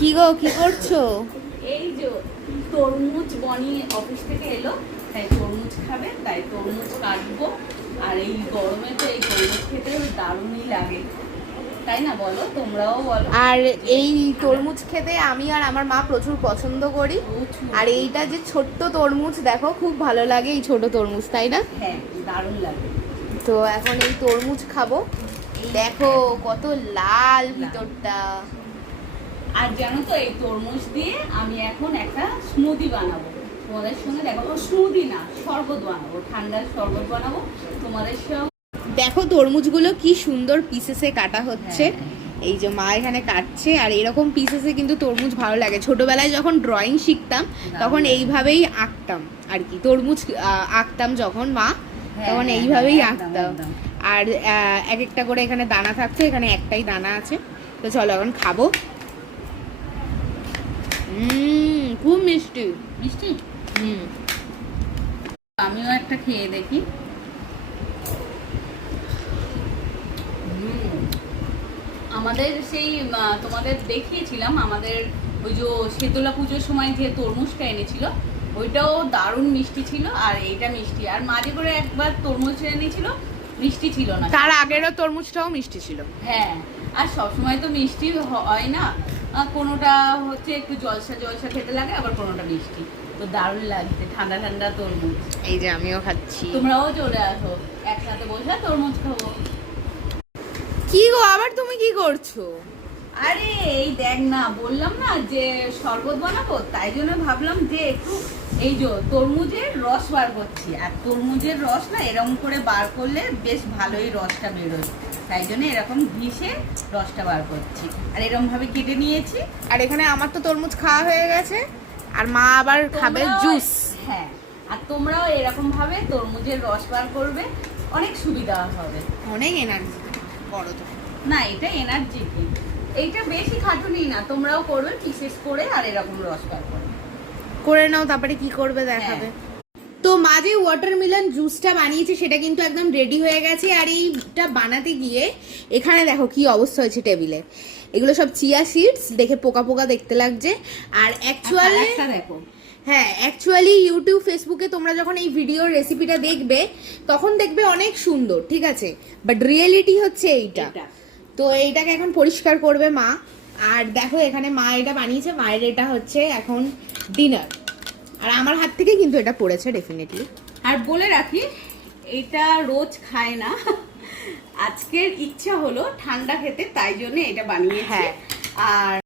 কি গো, কি করছো? এই যে তরমুজ বনি অফিস থেকে এলো, তাই তরমুজ খাবে, তাই তরমুজ কাটবো। আর এই গরমে তো এই তরমুজ খেতে দারুণই লাগে, তাই না? বলো, তোমরাও বলো। আর এই তরমুজ খেতে আমি আর আমার মা প্রচুর পছন্দ করি। আর এইটা যে ছোট্ট তরমুজ, দেখো খুব ভালো লাগে এই ছোট তরমুজ, তাই না? হ্যাঁ, দারুণ লাগে। তো এখন এই তরমুজ খাবো। দেখো কত লাল ভিতরটা। আর জানো তো, এই তরমুজ দিয়ে আমি এখন একটা স্মুদি বানাবো তোমাদের সঙ্গে দেখাবো। স্মুদি না, শরবত বানাবো, ঠান্ডার শরবত বানাবো তোমাদের সঙ্গে। দেখো তরমুজগুলো কি সুন্দর পিসেসে কাটা হচ্ছে। এই যে মা এখানে কাটছে। আর এরকম পিসেসে কিন্তু তরমুজ ভালো লাগে। ছোটবেলায় যখন ড্রয়িং শিখতাম তখন এইভাবেই আঁকতাম আর কি, তরমুজ আঁকতাম যখন মা, তখন এইভাবেই আঁকতাম। আর এক একটা করে এখানে দানা থাকছে, এখানে একটাই দানা আছে। তো চলো এখন খাবো। খুব মিষ্টি মিষ্টি। আমিও একটা খেয়ে দেখি। আমাদের সেই তোমাদের দেখিয়েছিলাম, আমাদের ওই যে শীতলা পুজোর সময় যে তরমুজটা এনেছিল, ওইটাও দারুণ মিষ্টি ছিল। আর এইটা মিষ্টি। আর মাঝে করে একবার তরমুজ এনেছিল, মিষ্টি ছিল না। তার আগেরও তরমুজটাও মিষ্টি ছিল। হ্যাঁ, আর সবসময় তো মিষ্টি হয় না, কোনোটা হচ্ছে একটু জলসা জলসা খেতে লাগে, আবার কোনোটা মিষ্টি। তো দারুণ লাগছে ঠান্ডা ঠান্ডা তরমুজ। এই যে আমিও খাচ্ছি। তোমরাও চলে আসো, একসাথে বসে তরমুজ খাবো। কি গো, আবার তুমি কি করছো? আরে এই দেখ না, বললাম না যে শরবত বানাবো, তাই জন্য ভাবলাম যে একটু এই যে তরমুজের রস বার করছি। আর তরমুজের রস না এরকম করে বার করলে বেশ ভালোই রসটা বেরোয়, তাই জন্য এরকম ঘিষে রসটা বার করছি। আর এরকম ভাবে কেটে নিয়েছি। আর এখানে আমার তো তরমুজ খাওয়া হয়ে গেছে, আর মা আবার খাবে জুস। হ্যাঁ, আর তোমরাও এরকম ভাবে তরমুজের রস বার করবে, অনেক সুবিধা হবে। অনেক এনার্জি বড় তো না, এটা এনার্জি কি, এইটা বেশি খাটুনি না। তোমরাও করবে বিশেষ করে, আর এরকম রস বার করে নাও, তারপরে কি করবে দেখাবে। তো মা যে ওয়াটারমেলন জুসটা বানিয়েছে সেটা কিন্তু একদম রেডি হয়ে গেছে। আর এইটা বানাতে গিয়ে এখানে দেখো কি অবস্থা হয়েছে টেবিলে। এগুলো সব চিয়া সিডস, দেখে পোকা পোকা দেখতে লাগছে। আর অ্যাকচুয়ালি দেখো, হ্যাঁ, অ্যাকচুয়ালি ইউটিউব ফেসবুকে তোমরা যখন এই ভিডিওর রেসিপিটা দেখবে তখন দেখবে অনেক সুন্দর, ঠিক আছে, বাট রিয়েলিটি হচ্ছে এইটা। তো এইটাকে এখন পরিষ্কার করবে মা। আর দেখো এখানে মা এটা বানিয়েছে, মায়ের এটা হচ্ছে এখন ডিনার। আর আমার হাত থেকে কিন্তু এটা পড়েছে ডেফিনেটলি। আর বলে রাখি, এটা রোজ খায় না, আজকের ইচ্ছা হলো ঠান্ডা খেতে, তাই জন্য এটা বানিয়েছে। আর